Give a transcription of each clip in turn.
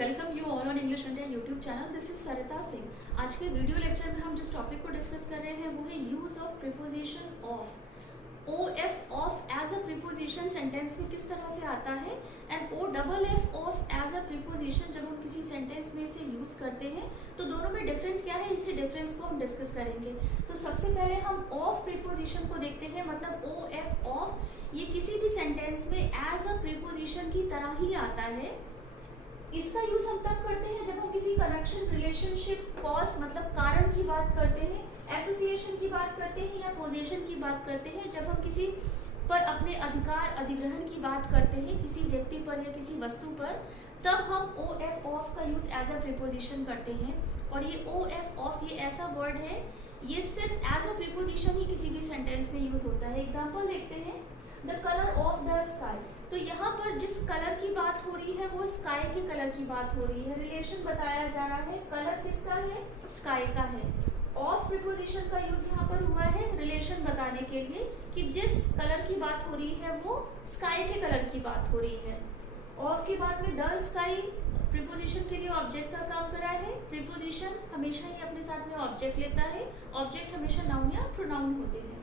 Welcome you all on English India YouTube channel. This is Sarita Singh. आज के video lecture में हम जिस टॉपिक को डिस्कस कर रहे हैं वो है use of preposition of. OF of as a preposition sentence में किस तरह से आता है and OFF off as a preposition जब हम किसी सेंटेंस में इसे यूज करते हैं तो दोनों में डिफरेंस क्या है, इसी डिफरेंस को हम डिस्कस करेंगे। तो सबसे पहले हम ऑफ प्रीपोजिशन को देखते हैं, मतलब OF ऑफ ये किसी भी सेंटेंस में एज अ प्रीपोजिशन की तरह ही आता है। इसका यूज हम तब करते हैं जब हम किसी कनेक्शन, रिलेशनशिप, कॉज मतलब कारण की बात करते हैं, एसोसिएशन की बात करते हैं या पोजीशन की बात करते हैं, जब हम किसी पर अपने अधिकार, अधिग्रहण की बात करते हैं किसी व्यक्ति पर या किसी वस्तु पर, तब हम OF ऑफ का यूज एज अ प्रीपोजिशन करते हैं। और ये OF ऑफ ये ऐसा वर्ड है, ये सिर्फ एज अ प्रीपोजिशन ही किसी भी सेंटेंस में यूज होता है। एग्जाम्पल देखते हैं, the colour of the sky. तो यहाँ पर जिस कलर की बात हो रही है वो स्काई के कलर की बात हो रही है। रिलेशन बताया जा रहा है, कलर किसका है, स्काई का है। ऑफ प्रीपोजिशन का यूज यहाँ पर हुआ है रिलेशन बताने के लिए कि जिस कलर की बात हो रही है वो स्काई के कलर की बात हो रही है। ऑफ की बात में द स्काई प्रीपोजिशन के लिए ऑब्जेक्ट का काम करा है। प्रीपोजिशन हमेशा ही अपने साथ में ऑब्जेक्ट लेता है, ऑब्जेक्ट हमेशा नाउन या प्रोनाउन होते हैं।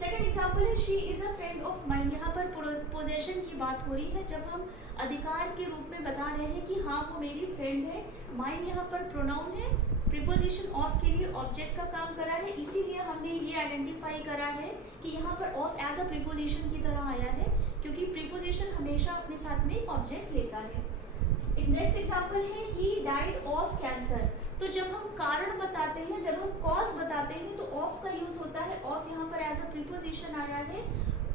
सेकेंड एग्जाम्पल है she is a friend of mine. यहाँ पर पोजेशन की बात हो रही है जब हम अधिकार के रूप में बता रहे हैं कि हाँ वो मेरी फ्रेंड है। माइन यहाँ पर प्रोनाउन है, प्रीपोजिशन ऑफ के लिए ऑब्जेक्ट का काम करा है, इसीलिए हमने ये आइडेंटिफाई करा है कि यहाँ पर ऑफ एज अ प्रीपोजिशन की तरह आया है, क्योंकि प्रीपोजिशन हमेशा अपने साथ में एक ऑब्जेक्ट लेता है। नेक्स्ट एग्जाम्पल है ही डाइड ऑफ कैंसर। तो जब हम कारण बताते हैं, जब हम कॉज बताते हैं तो ऑफ का यूज होता है। ऑफ यहाँ पर एज अ प्रीपोजिशन आया है,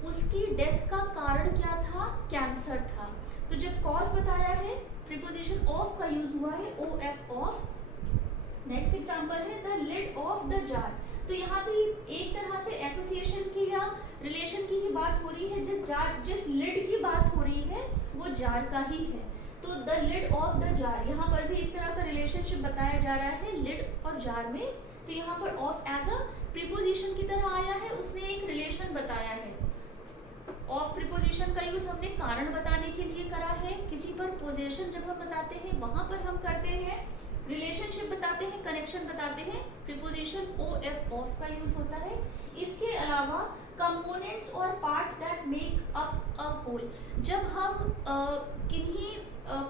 उसकी डेथ का कारण क्या था, कैंसर था। तो जब कॉज बताया है प्रीपोजिशन ऑफ का यूज हुआ है, OF ऑफ। नेक्स्ट एग्जाम्पल है the lid of the jar. तो यहाँ पे एक तरह से एसोसिएशन की या रिलेशन की ही बात हो रही है। जिस लिड की बात हो रही है वो जार का ही है। तो the lid of the jar, यहाँ पर भी एक तरह का रिलेशनशिप बताया जा रहा है लिड और जार में। तो यहाँ पर ऑफ एज अ प्रीपोजिशन की तरह आया है, उसने एक रिलेशन बताया है। ऑफ प्रीपोजिशन का यूज हमने कारण बताने के लिए करा है, किसी पर पोजेशन जब हम बताते हैं वहां पर हम करते हैं, रिलेशनशिप बताते हैं, कनेक्शन बताते हैं, प्रीपोजिशन OF ऑफ का यूज होता है। इसके अलावा कंपोनेंट्स और parts that make up a whole, जब हम किन्हीं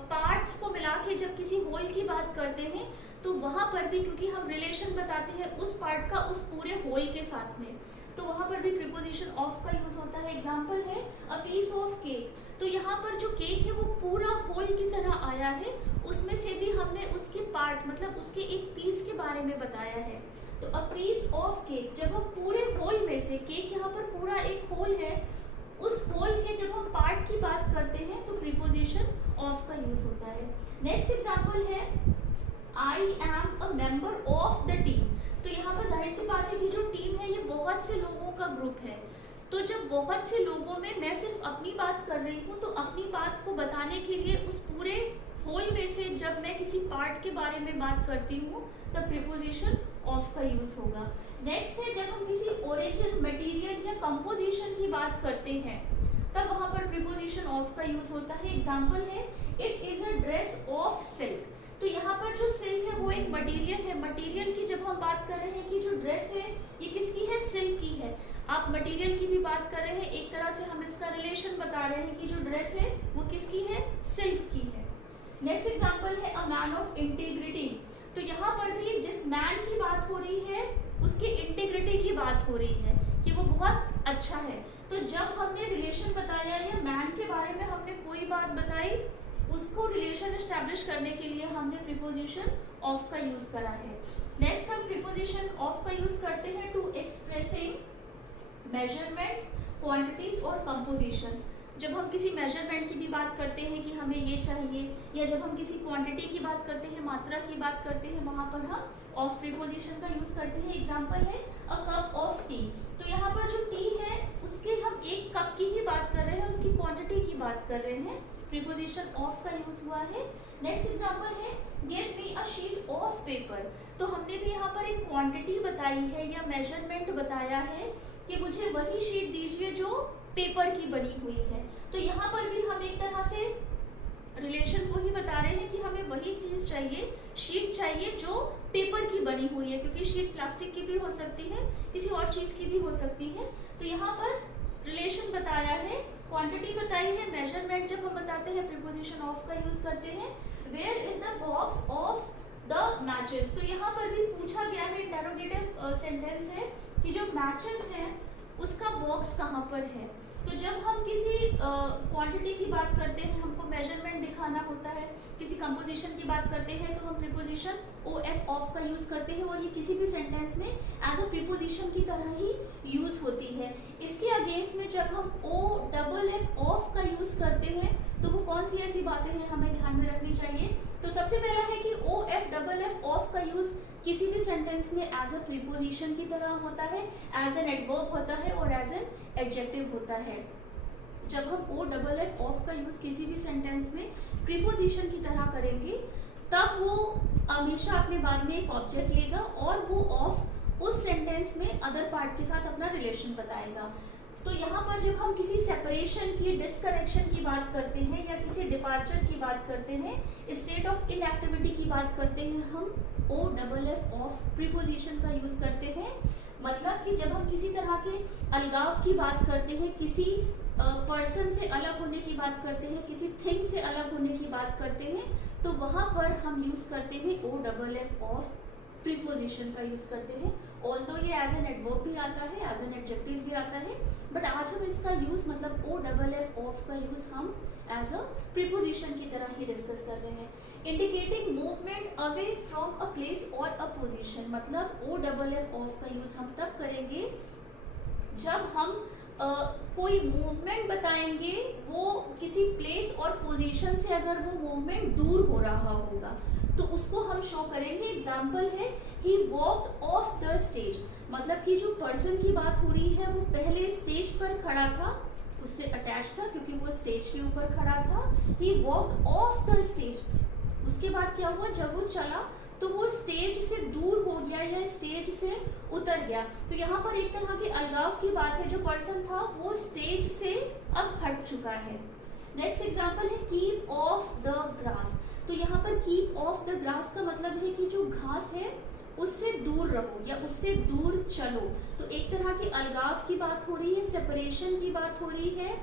पार्ट्स को मिला के जब किसी होल की बात करते हैं तो वहां पर भी, क्योंकि हम रिलेशन बताते हैं उस पार्ट का उस पूरे होल के साथ में, तो वहां पर भी प्रीपोजिशन ऑफ का यूज होता है। एग्जाम्पल है अ पीस ऑफ केक। तो यहाँ पर जो केक है वो पूरा होल की तरह आया है, उसमें से भी हमने उसके पार्ट मतलब उसके एक पीस के बारे में बताया है। तो अ पीस ऑफ केक, जब हम पूरे होल में से, केक यहाँ पर पूरा एक होल है, उस होल के जब हम पार्ट की बात करते हैं तो प्रीपोजिशन ऑफ का यूज होता है। नेक्स्ट एग्जाम्पल है I am a member of the team. तो यहाँ पर जाहिर सी बात है कि जो टीम है ये बहुत से लोगों का ग्रुप है। तो जब बहुत से लोगों में मैं सिर्फ अपनी बात कर रही हूँ तो अपनी बात को बताने के लिए उस पूरे होल में से जब मैं किसी पार्ट के बारे में बात करती हूँ तब प्रीपोजिशन ऑफ का यूज होगा। नेक्स्ट है जब हम किसी ओरिजिन, मटेरियल या कंपोजिशन की बात करते हैं तब वहां पर प्रीपोजिशन ऑफ का यूज होता है। एग्जाम्पल है it is a dress of silk. तो यहाँ पर जो सिल्क है वो एक मटेरियल है। मटेरियल की जब हम बात कर रहे हैं कि जो ड्रेस है ये किसकी है, सिल्क की है। आप मटेरियल की भी बात कर रहे हैं, एक तरह से हम इसका रिलेशन बता रहे हैं कि जो ड्रेस है वो किसकी है, सिल्क की है। नेक्स्ट एग्जाम्पल है अ मैन ऑफ इंटीग्रिटी। तो यहाँ पर भी जिस मैन की बात हो रही है उसकी इंटीग्रिटी की बात हो रही है कि वो बहुत अच्छा है। तो जब हमने रिलेशन बताया या मैन के बारे में हमने कोई बात बताई, उसको रिलेशन एस्टैब्लिश करने के लिए हमने प्रीपोजिशन ऑफ का यूज करा है। नेक्स्ट हम प्रीपोजिशन ऑफ का यूज करते हैं टू एक्सप्रेसिंग मेजरमेंट, क्वांटिटीज और कंपोजिशन। जब हम किसी मेजरमेंट की भी बात करते हैं कि हमें ये चाहिए, या जब हम किसी क्वांटिटी की बात करते हैं, मात्रा की बात करते हैं, वहां पर हम ऑफ प्रीपोजिशन का यूज करते हैं। एग्जाम्पल है अ कप ऑफ टी। तो यहाँ पर जो टी है उसके हम एक कप की ही बात कर रहे हैं, उसकी क्वांटिटी की बात कर रहे हैं, प्रीपोजिशन ऑफ का यूज हुआ है। नेक्स्ट एग्जाम्पल है give me a sheet of paper. तो हमने भी यहाँ पर एक क्वांटिटी बताई है या मेजरमेंट बताया है कि मुझे वही शीट दीजिए जो पेपर की बनी हुई है। तो यहाँ पर भी हम एक तरह से रिलेशन को ही बता रहे हैं कि हमें वही चाहिए, शीट चाहिए जो पेपर की बनी हुई है, क्योंकि शीट प्लास्टिक की भी हो सकती है, किसी और चीज की भी हो सकती है। तो यहाँ पर रिलेशन बताया है, क्वांटिटी बताई है, मेजरमेंट जब हम बताते हैं प्रीपोजिशन ऑफ का यूज करते हैं। Where is the box of the matches, तो यहाँ पर भी पूछा गया है, इंटरोगेटिव सेंटेंस है कि जो मैचेस है उसका बॉक्स कहाँ पर है। तो जब हम किसी क्वांटिटी की बात करते हैं, हमको मेजरमेंट दिखाना होता है, किसी कंपोजिशन की बात करते हैं तो हम प्रीपोजिशन ओ एफ ऑफ का यूज करते हैं, और ये किसी भी सेंटेंस में एज अ प्रीपोजिशन की तरह ही यूज होती है। इसके अगेंस्ट में जब हम ओ डबल एफ ऑफ का यूज करते हैं तो वो कौन सी ऐसी बातें हैं हमें ध्यान में रखनी चाहिए। तो सबसे पहला है कि O F double F off का यूज किसी भी सेंटेंस में एज अ प्रीपोजिशन की तरह होता है, एज एन एडवर्ब होता है और एज एन एडजेक्टिव होता है। जब हम ओ डबल एफ ऑफ का यूज किसी भी सेंटेंस में प्रीपोजिशन की तरह करेंगे तब वो हमेशा अपने बाद में एक ऑब्जेक्ट लेगा और वो ऑफ उस सेंटेंस में अदर पार्ट के साथ अपना रिलेशन बताएगा। तो यहाँ पर जब हम किसी सेपरेशन की, डिस्कनेक्शन की बात करते हैं या किसी डिपार्चर की बात करते हैं, स्टेट ऑफ इनएक्टिविटी की बात करते हैं, हम O double F off preposition का यूज करते हैं। मतलब कि जब हम किसी तरह के अलगाव की बात करते हैं, किसी पर्सन से अलग होने की बात करते हैं, किसी थिंग से अलग होने की बात करते हैं, तो वहां पर हम यूज करते हैं O double F off preposition का यूज करते हैं। ऑल्दो ये एज एन एडवर्ब भी आता है, एज एन एडजेक्टिव भी आता है, बट आज हम इसका यूज मतलब ओ डबल एफ ऑफ का यूज हम एज अ प्रीपोजिशन की तरह ही डिस्कस कर रहे हैं। Indicating movement away from a place और अ पोजीशन, मतलब ओ डबल एफ ऑफ का यूज हम तब करेंगे जब हम कोई मूवमेंट बताएंगे, वो किसी प्लेस और पोजीशन से अगर वो मूवमेंट दूर हो रहा होगा तो उसको हम शो करेंगे। एग्जाम्पल है ही वॉक्ड ऑफ द स्टेज, मतलब कि जो पर्सन की बात हो रही है वो पहले स्टेज पर खड़ा था, उससे अटैच था क्योंकि वो स्टेज के ऊपर खड़ा था। ही वॉक्ड ऑफ द स्टेज, उसके बाद क्या हुआ, जब वो चला तो वो स्टेज से दूर हो गया या स्टेज से उतर गया। तो यहाँ पर एक तरह की अलगाव की बात है, जो पर्सन था वो स्टेज से अब हट चुका है। नेक्स्ट एग्जांपल है कीप ऑफ द ग्रास, तो यहाँ पर कीप ऑफ द ग्रास का मतलब है कि जो घास है उससे दूर रहो या उससे दूर चलो। तो एक तरह की अलगाव की बात हो रही है, सेपरेशन की बात हो रही है,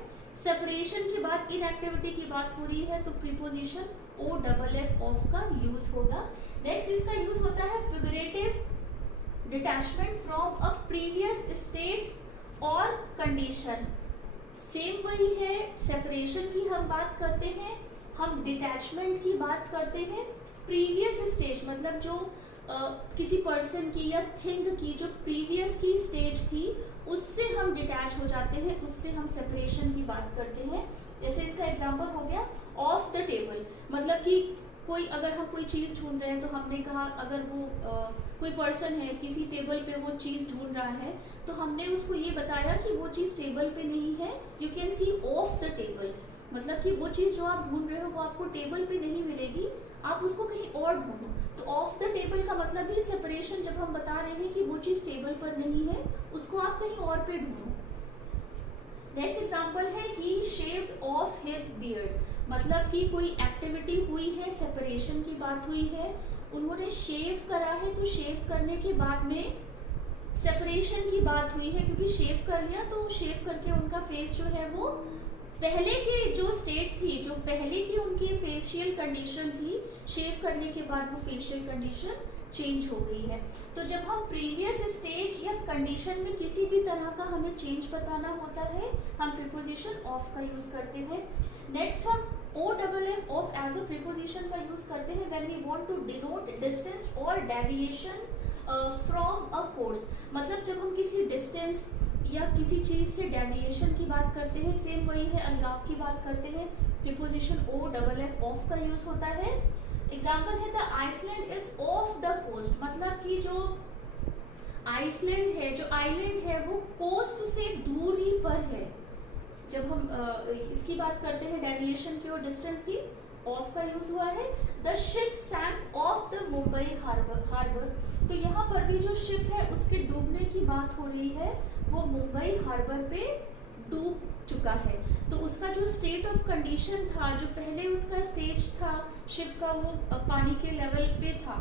सेपरेशन के बाद इनएक्टिविटी की बात हो रही है, तो preposition O double F off का यूज होगा। नेक्स्ट इसका यूज होता है figurative detachment from a previous state और कंडीशन। सेम वही है, सेपरेशन की हम बात करते हैं, हम डिटैचमेंट की बात करते हैं। प्रीवियस स्टेज मतलब जो किसी पर्सन की या थिंग की जो प्रीवियस की स्टेज थी उससे हम डिटैच हो जाते हैं, उससे हम सेपरेशन की बात करते हैं। जैसे इसका एग्जांपल हो गया ऑफ द टेबल, मतलब कि कोई अगर हम कोई चीज़ ढूंढ रहे हैं तो हमने कहा अगर वो कोई पर्सन है किसी टेबल पे वो चीज़ ढूंढ रहा है तो हमने उसको ये बताया कि वो चीज़ टेबल पे नहीं है, you can see of the table, मतलब कि वो चीज़ जो आप ढूंढ रहे हो वो आपको टेबल पे नहीं मिलेगी, आप उसको कहीं और ढूंढो। तो ऑफ द टेबल का मतलब ही सेपरेशन, जब हम बता रहे हैं कि वो चीज़ टेबल पर नहीं है उसको आप कहीं और पे ढूंढो। नेक्स्ट एग्जांपल है ही शेव्ड ऑफ हिज बियर्ड, मतलब कि कोई एक्टिविटी हुई है, सेपरेशन की बात हुई है, उन्होंने शेव करा है, तो शेव करने के बाद में सेपरेशन की बात हुई है, क्योंकि शेव कर लिया तो शेव करके उनका फेस जो है वो पहले की जो स्टेट थी, जो पहले की उनकी फेशियल कंडीशन थी, शेव करने के बाद वो फेशियल कंडीशन चेंज हो गई है। तो जब हम प्रीवियस स्टेज या कंडीशन में किसी भी तरह का हमें चेंज बताना होता है, हम प्रीपोजिशन ऑफ का यूज करते हैं। नेक्स्ट हम O double F off as a preposition का यूज करते हैं when we want to denote distance और डेविएशन फ्रॉम अ कोर्स, मतलब जब हम किसी डिस्टेंस या किसी चीज से डेविएशन की बात करते हैं, सेम वही है अलगाव की बात करते हैं, preposition O double F off का यूज होता है। एग्जाम्पल है the island is off the coast, मतलब कि जो आइसलैंड है, जो आइलैंड है वो कोस्ट से दूरी पर है। जब हम इसकी बात करते हैं डेविएशन की और डिस्टेंस की, ऑफ का यूज हुआ है। The ship sank off the Mumbai harbour, तो यहाँ पर भी जो शिप है उसके डूबने की बात हो रही है, वो मुंबई हार्बर पे डूब चुका है। तो उसका जो स्टेट ऑफ कंडीशन था, जो पहले उसका स्टेज था शिप का वो पानी के लेवल पे था,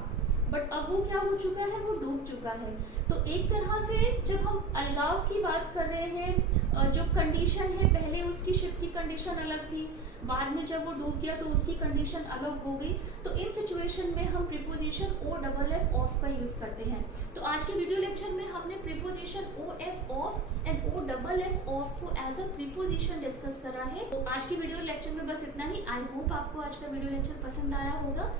बट अब वो क्या हो चुका है, वो डूब चुका है। तो एक तरह से जब हम अलगाव की बात कर रहे हैं, जो कंडीशन है, पहले उसकी शिप की कंडीशन अलग थी, बाद में जब वो डूब गया तो उसकी कंडीशन अलग हो गई। तो इन सिचुएशन में हम preposition O double F off का यूज करते हैं। तो आज के वीडियो लेक्चर में हमने preposition O F of and O double F off को एज अ प्रीपोजिशन डिस्कस करा है। तो आज की वीडियो लेक्चर में बस इतना ही। आई होप आपको आज का वीडियो लेक्चर पसंद आया होगा।